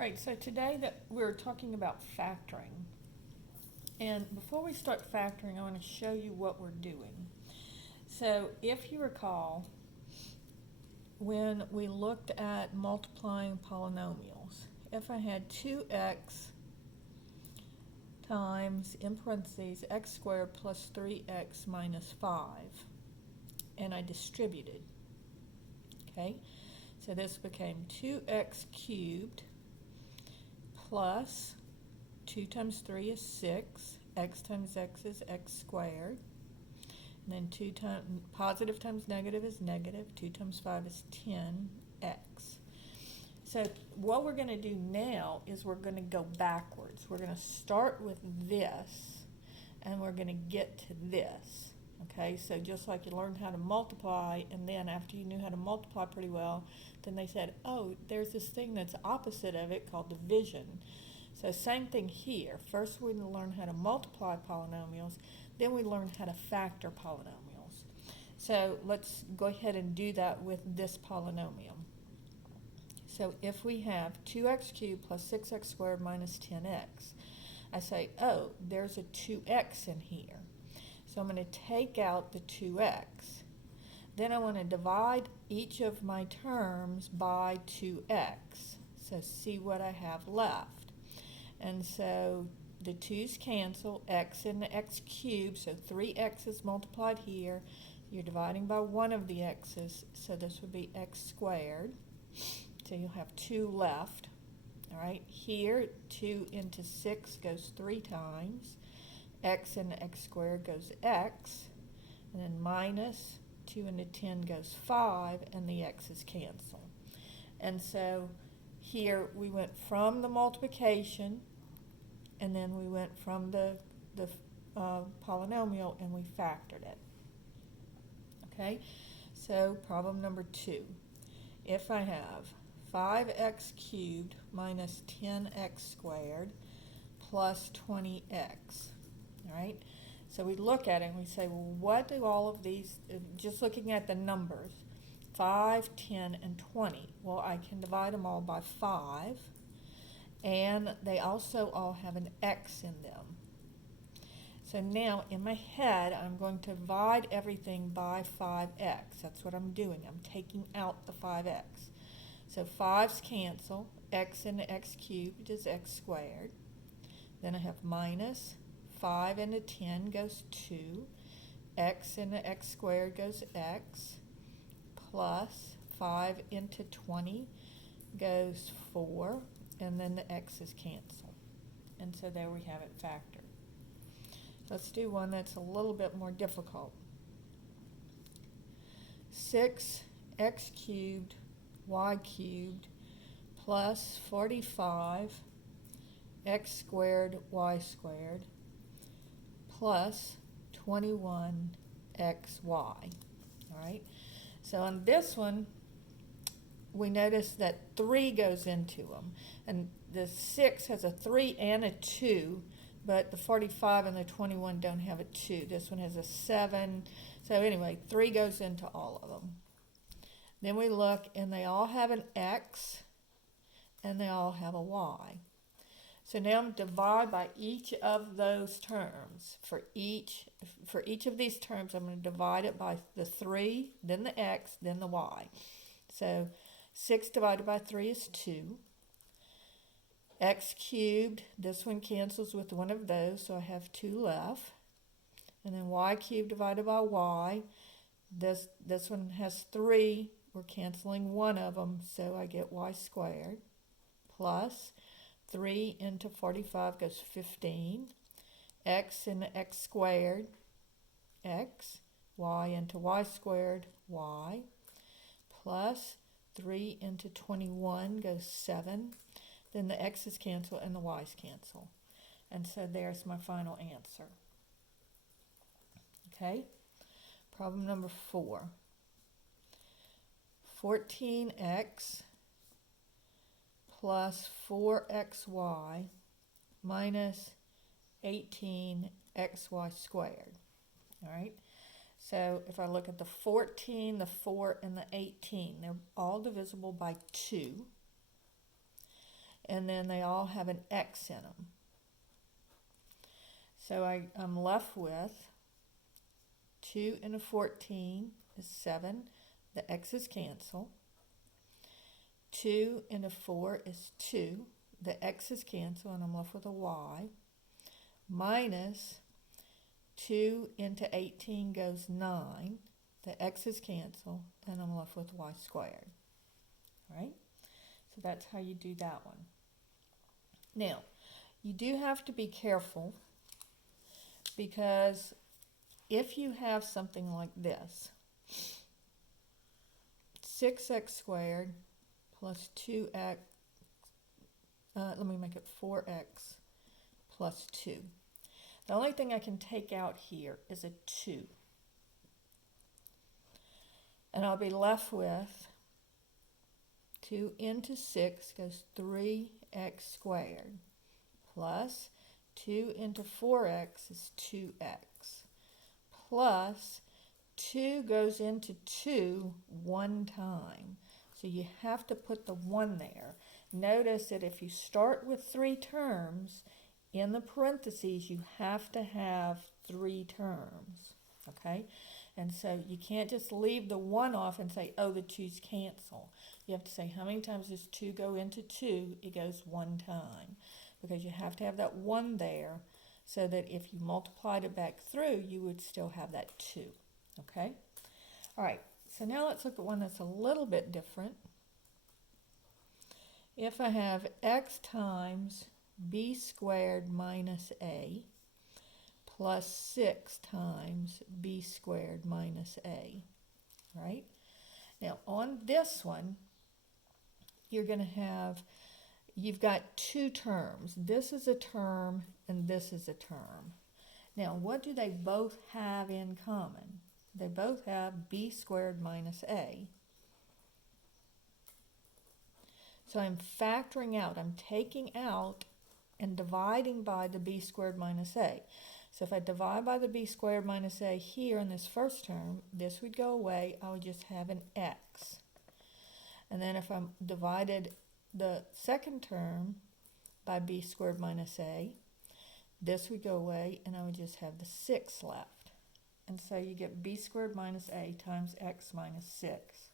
Right, so today that we're talking about factoring. And before we start factoring, I want to show you what we're doing. So if you recall, when we looked at multiplying polynomials, if I had 2x times, in parentheses, x squared plus 3x minus 5, and I distributed, okay? So this became 2x cubed plus 2 times 3 is 6, x times x is x squared, and then 2 times positive times negative is negative, 2 times 5 is 10x. So what we're going to do now is we're going to go backwards. We're going to start with this, and we're going to get to this. Okay, so just like you learned how to multiply, and then after you knew how to multiply pretty well, then they said, oh, there's this thing that's opposite of it called division. So same thing here. First we learn how to multiply polynomials, then we learn how to factor polynomials. So let's go ahead and do that with this polynomial. So if we have 2x cubed plus 6x squared minus 10x, I say, oh, there's a 2x in here. So I'm going to take out the 2x. Then I want to divide each of my terms by 2x. So see what I have left. And so the 2's cancel, x and the x cubed, so 3x is multiplied here. You're dividing by one of the x's, so this would be x squared. So you'll have 2 left. All right, here 2 into 6 goes 3 times. X into x squared goes x, and then minus 2 into 10 goes 5, and the x's cancel. And so here we went from the multiplication, and then we went from the polynomial, and we factored it. Okay, so problem number 2. If I have 5x cubed minus 10x squared plus 20x, all right, so we look at it and we say, well, what do all of these, just looking at the numbers, 5, 10, and 20, well, I can divide them all by 5, and they also all have an x in them. So now in my head, I'm going to divide everything by 5x. That's what I'm doing. I'm taking out the 5x. So 5's cancel. X into x cubed is x squared. Then I have minus 5 into 10 goes 2. X into x squared goes x. Plus 5 into 20 goes 4. And then the x's cancel. And so there we have it factored. Let's do one that's a little bit more difficult. 6x cubed y cubed plus 45 x squared y squared plus 21 xy. All right, so on this one we notice that 3 goes into them, and the 6 has a 3 and a 2, but the 45 and the 21 don't have a 2. This one has a 7. So anyway, 3 goes into all of them. Then we look, and they all have an x, and they all have a y. So now I'm divide by each of those terms. For each of these terms, I'm going to divide it by the 3, then the x, then the y. So 6 divided by 3 is 2. X cubed, this one cancels with one of those, so I have 2 left. And then y cubed divided by y, this one has 3. We're canceling one of them, so I get y squared. Plus 3 into 45 goes 15. X into x squared, x. Y into y squared, y. Plus 3 into 21 goes 7. Then the x's cancel and the y's cancel. And so there's my final answer. Okay, problem number 4. 14x plus 4xy minus 18xy squared. All right, so if I look at the 14, the 4, and the 18, they're all divisible by 2. and then they all have an x in them. So I'm left with 2 into 14 is 7. The x's cancel. 2 into 4 is 2. The x's cancel, and I'm left with a y. Minus 2 into 18 goes 9. The x's cancel, and I'm left with y squared. All right? So that's how you do that one. Now, you do have to be careful, because if you have something like this, 6x squared plus 2x, let me make it 4x plus 2. The only thing I can take out here is a 2. And I'll be left with 2 into 6 goes 3x squared plus 2 into 4x is 2x plus 2 goes into 2 one time. So you have to put the 1 there. Notice that if you start with 3 terms, in the parentheses you have to have 3 terms. Okay? And so you can't just leave the 1 off and say, oh, the 2's cancel. You have to say, how many times does 2 go into 2? It goes 1 time. Because you have to have that 1 there, so that if you multiplied it back through, you would still have that 2. Okay? All right, so now let's look at one that's a little bit different. If I have x times b squared minus a plus 6 times b squared minus a, right? Now on this one, you're going to have, you've got 2 terms. This is a term and this is a term. Now what do they both have in common? They both have b squared minus a. So I'm factoring out, I'm taking out and dividing by the b squared minus a. So if I divide by the b squared minus a here in this first term, this would go away. I would just have an x. And then if I divided the second term by b squared minus a, this would go away and I would just have the 6 left. And so you get b squared minus a times x minus 6.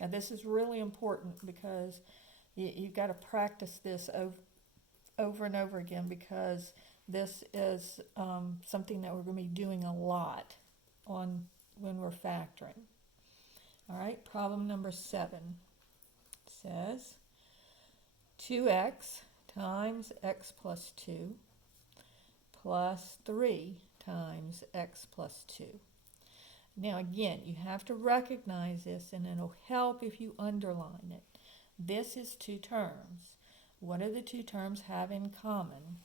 Now this is really important because you've got to practice this over and over again, because this is something that we're going to be doing a lot on when we're factoring. All right, problem number 7 says 2x times x plus 2 plus 3 times x plus 2. Now again, you have to recognize this, and it'll help if you underline it. This is 2 terms. What do the 2 terms have in common?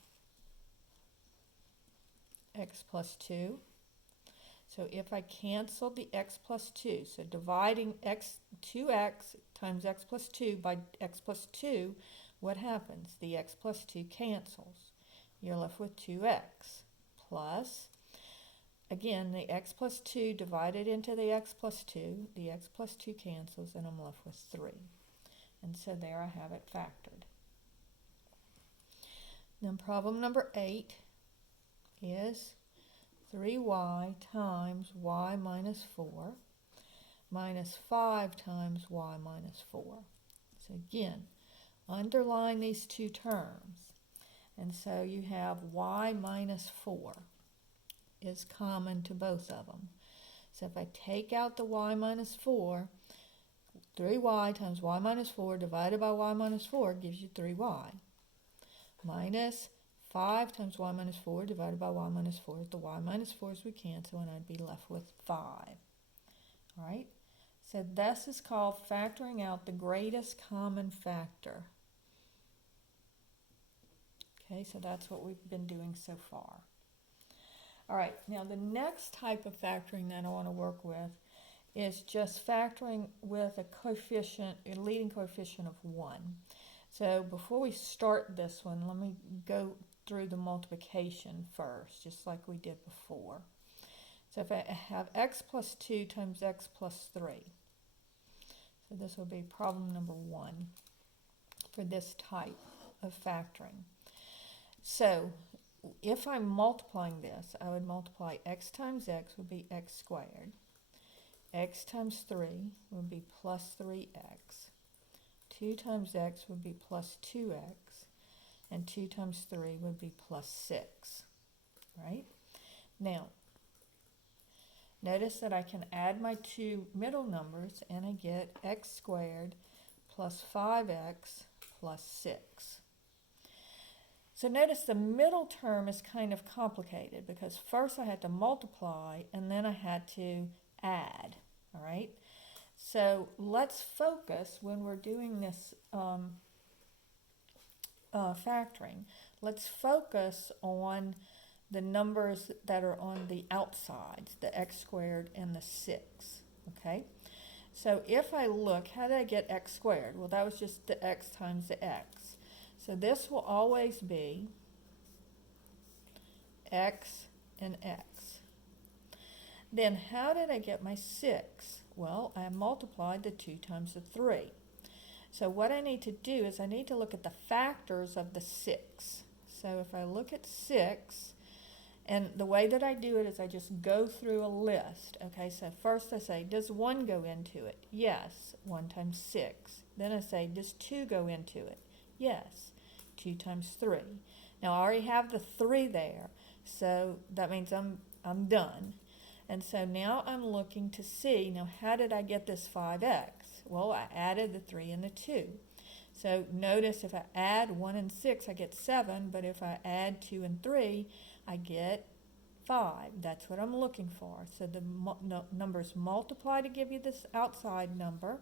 X plus 2. So if I cancel the x plus 2, so dividing 2x times x plus 2 by x plus 2, what happens? The x plus 2 cancels. You're left with 2x plus, again, the x plus 2 divided into the x plus 2, the x plus 2 cancels, and I'm left with 3. And so there I have it factored. Then problem number 8 is 3y times y minus 4 minus 5 times y minus 4. So again, underline these 2 terms. And so you have y minus 4 is common to both of them. So if I take out the y minus 4, 3y times y minus 4 divided by y minus 4 gives you 3y. Minus 5 times y minus 4 divided by y minus 4. The y minus 4's would cancel, and I'd be left with 5. All right? So this is called factoring out the greatest common factor. Okay, so that's what we've been doing so far. All right, now the next type of factoring that I want to work with is just factoring with a coefficient, a leading coefficient of 1. So before we start this one, let me go through the multiplication first, just like we did before. So if I have x plus 2 times x plus 3, so this will be problem number 1 for this type. of factoring. So if I'm multiplying this, I would multiply x times x would be x squared. X times 3 would be plus 3x. 2 times x would be plus 2x. And 2 times 3 would be plus 6. Right? Now, notice that I can add my two middle numbers and I get x squared plus 5x plus 6. So notice the middle term is kind of complicated because first I had to multiply and then I had to add, all right? So let's focus when we're doing this factoring. Let's focus on the numbers that are on the outsides, the x squared and the 6, okay? So if I look, how did I get x squared? Well, that was just the x times the x. So this will always be x and x. Then how did I get my 6? Well, I multiplied the 2 times the 3. So what I need to do is I need to look at the factors of the 6. So if I look at 6, and the way that I do it is I just go through a list. Okay, so first I say, does 1 go into it? Yes, 1 times 6. Then I say, does 2 go into it? Yes, 2 times 3. Now I already have the 3 there, so that means I'm done. And so now I'm looking to see, now how did I get this 5x? Well, I added the 3 and the 2. So notice if I add 1 and 6, I get 7, but if I add 2 and 3, I get 5. That's what I'm looking for. So the numbers multiply to give you this outside number,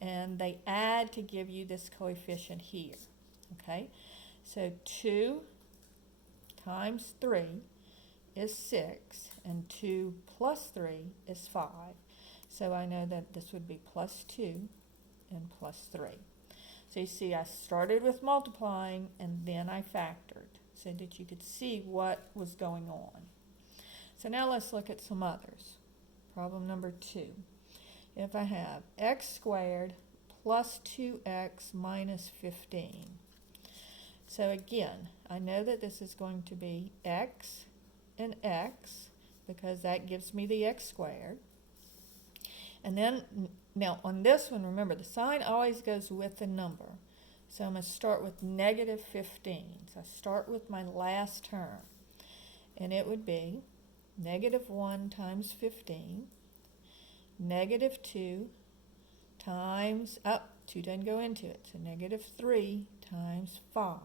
and they add to give you this coefficient here. Okay? So 2 times 3 is 6, and 2 plus 3 is 5. So I know that this would be plus 2 and plus 3. So you see, I started with multiplying, and then I factored so that you could see what was going on. So now let's look at some others. Problem number 2. If I have x squared plus 2x minus 15. So again, I know that this is going to be x and x because that gives me the x squared. And then, now on this one, remember the sign always goes with the number. So I'm going to start with negative 15. So I start with my last term. And it would be negative 1 times 15, negative 2 times, 2 doesn't go into it, so negative 3 times 5.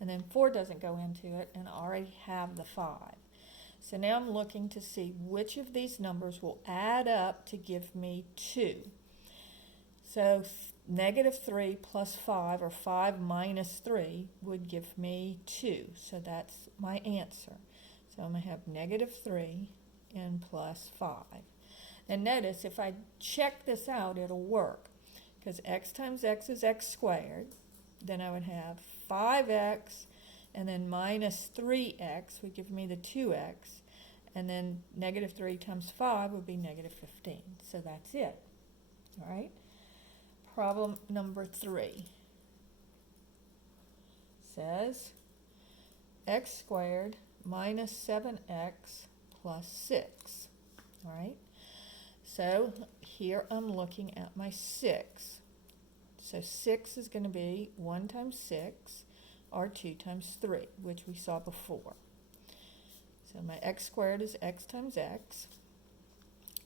And then 4 doesn't go into it, and I already have the 5. So now I'm looking to see which of these numbers will add up to give me 2. So negative 3 plus 5, or 5 minus 3, would give me 2. So that's my answer. So I'm going to have negative 3 and plus 5. And notice if I check this out, it'll work. Because x times x is x squared. Then I would have 5x, and then minus 3x would give me the 2x. And then negative 3 times 5 would be negative 15. So that's it. All right? Problem number 3 says x squared minus 7x plus 6. All right? So here I'm looking at my 6. So 6 is going to be 1 times 6, or 2 times 3, which we saw before. So my x squared is x times x.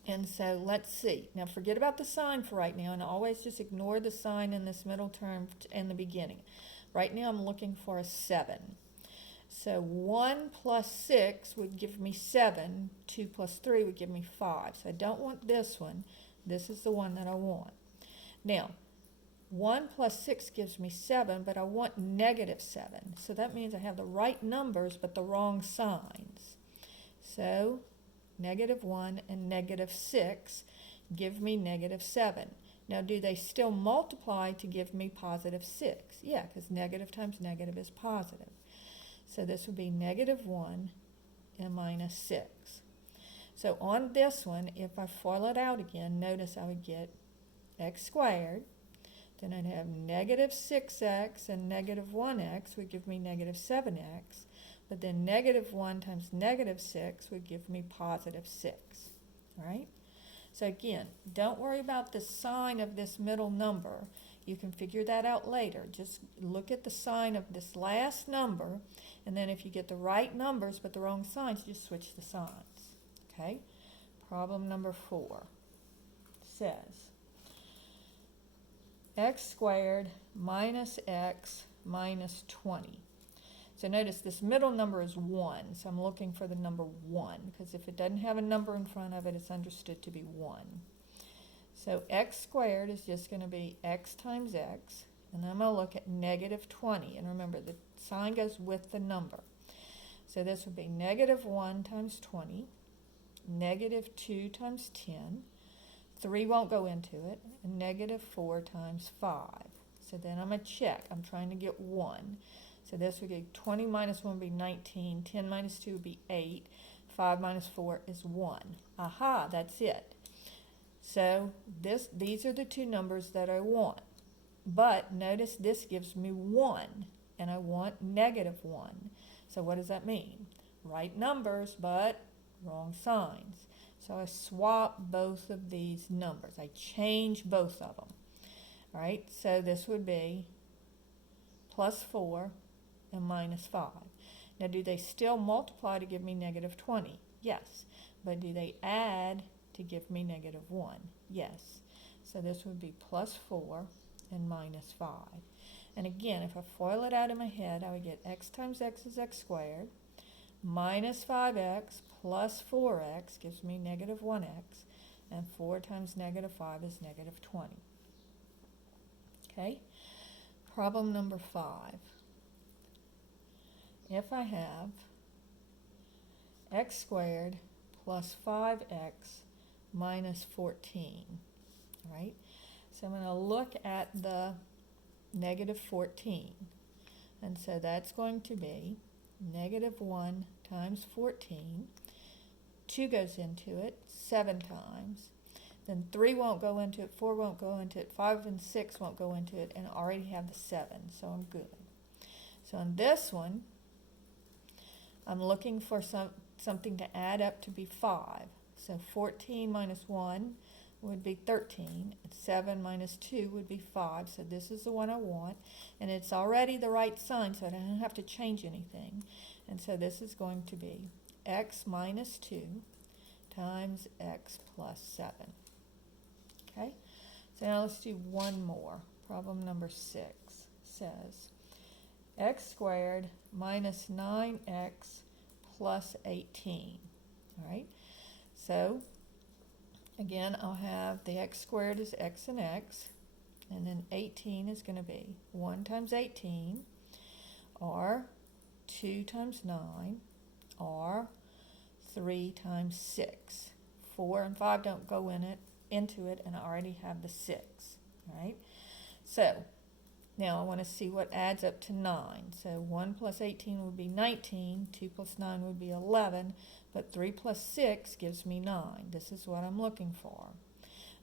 And so let's see. Now forget about the sign for right now, and always just ignore the sign in this middle term in the beginning. Right now I'm looking for a 7. So 1 plus 6 would give me 7. 2 plus 3 would give me 5. So I don't want this one. This is the one that I want. Now, 1 plus 6 gives me 7, but I want negative 7. So that means I have the right numbers, but the wrong signs. So negative 1 and negative 6 give me negative 7. Now, do they still multiply to give me positive 6? Yeah, because negative times negative is positive. So this would be negative 1 and minus 6. So on this one, if I FOIL it out again, notice I would get x squared Then I'd have negative 6x and negative 1x would give me negative 7x. But then negative 1 times negative 6 would give me positive 6. All right? So again, don't worry about the sign of this middle number. You can figure that out later. Just look at the sign of this last number, and then if you get the right numbers but the wrong signs, just switch the signs. Okay? Problem number 4 says x squared minus x minus 20. So notice this middle number is 1, so I'm looking for the number 1, because if it doesn't have a number in front of it, it's understood to be 1. So x squared is just going to be x times x, and then I'm going to look at negative 20. And remember, the sign goes with the number. So this would be negative 1 times 20, negative 2 times 10, 3 won't go into it, and negative 4 times 5. So then I'm going to check. I'm trying to get 1. So this would be 20 minus 1 would be 19, 10 minus 2 would be 8, 5 minus 4 is 1. Aha, that's it. So these are the two numbers that I want. But notice this gives me 1, and I want negative 1. So what does that mean? Right numbers, but wrong signs. So I swap both of these numbers. I change both of them. All right, so this would be plus 4 and minus 5. Now, do they still multiply to give me negative 20? Yes. But do they add to give me negative 1? Yes. So this would be plus 4 and minus 5. And again, if I FOIL it out in my head, I would get x times x is x squared, minus 5x plus 4x gives me negative 1x, and 4 times negative 5 is negative 20. Okay? Problem number 5. If I have x squared plus 5x minus 14, right? So I'm going to look at the negative 14. And so that's going to be negative 1 times 14. 2 goes into it 7 times. Then 3 won't go into it, 4 won't go into it, 5 and 6 won't go into it, and I already have the 7, so I'm good. So in this one, I'm looking for something to add up to be 5. So 14 minus 1 would be 13. 7 minus 2 would be 5. So this is the one I want. And it's already the right sign, so I don't have to change anything. And so this is going to be x minus 2 times x plus 7. Okay? So now let's do one more. Problem number 6 says x squared minus 9x plus 18. All right? So, again, I'll have the x squared is x and x, and then 18 is going to be 1 times 18, or 2 times 9, or 3 times 6. 4 and 5 don't go into it, and I already have the 6. All right? So, now I want to see what adds up to 9. So 1 plus 18 would be 19, 2 plus 9 would be 11, but 3 plus 6 gives me 9. This is what I'm looking for.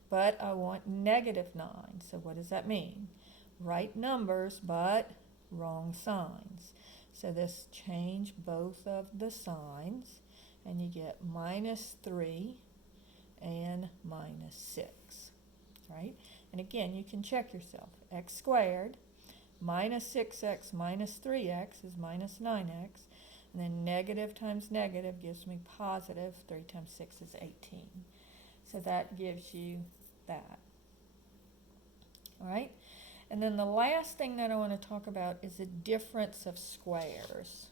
But I want negative 9, so what does that mean? Right numbers, but wrong signs. So this change both of the signs, and you get minus 3 and minus 6. Right? And again, you can check yourself. X squared minus 6x minus 3x is minus 9x. And then negative times negative gives me positive. 3 times 6 is 18. So that gives you that. All right? And then the last thing that I want to talk about is the difference of squares.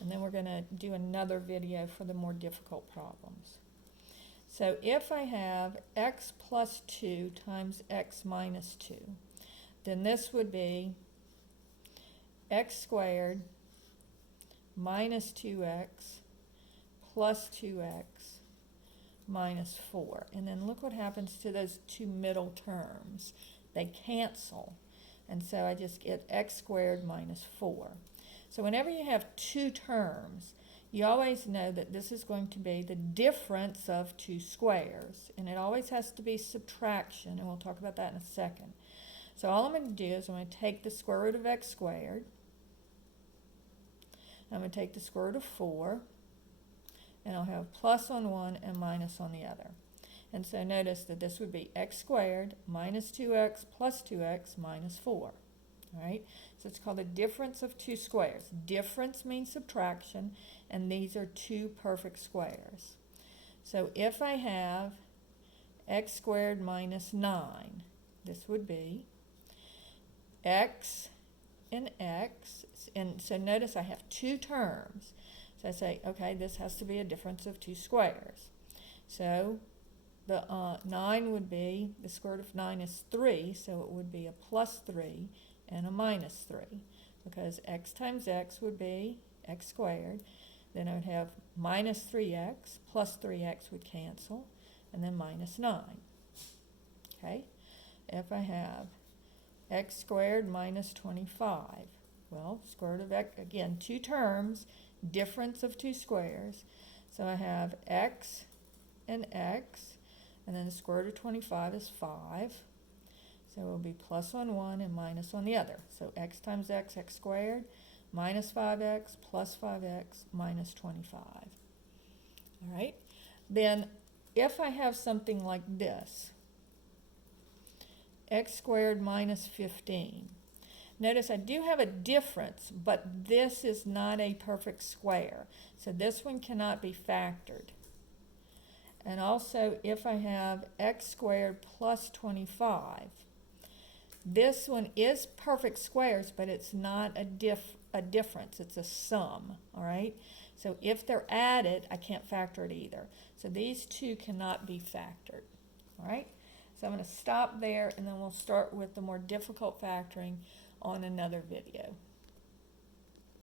And then we're going to do another video for the more difficult problems. So if I have x plus 2 times x minus 2, then this would be x squared minus 2x plus 2x minus 4. And then look what happens to those two middle terms. They cancel. And so I just get x squared minus 4. So whenever you have two terms, you always know that this is going to be the difference of two squares. And it always has to be subtraction, and we'll talk about that in a second. So all I'm going to do is I'm going to take the square root of x squared. I'm going to take the square root of 4, and I'll have plus on one and minus on the other. And so notice that this would be x squared minus 2x plus 2x minus 4. All right? So it's called a difference of two squares. Difference means subtraction, and these are two perfect squares. So if I have x squared minus 9, this would be x and x. And so notice I have two terms. So I say, okay, this has to be a difference of two squares. So the 9 would be, the square root of 9 is 3, so it would be a plus 3 and a minus 3, because x times x would be x squared. Then I would have minus 3x, plus 3x would cancel, and then minus 9. Okay? If I have x squared minus 25, well, square root of x, again, two terms, difference of two squares. So I have x and x, and then the square root of 25 is 5. So it will be plus on one and minus on the other. So x times x, x squared, minus 5x plus 5x minus 25. All right? Then if I have something like this, x squared minus 15. Notice I do have a difference, but this is not a perfect square. So this one cannot be factored. And also, if I have x squared plus 25, this one is perfect squares, but it's not a difference. It's a sum, all right? So if they're added, I can't factor it either. So these two cannot be factored, all right? So I'm going to stop there, and then we'll start with the more difficult factoring on another video.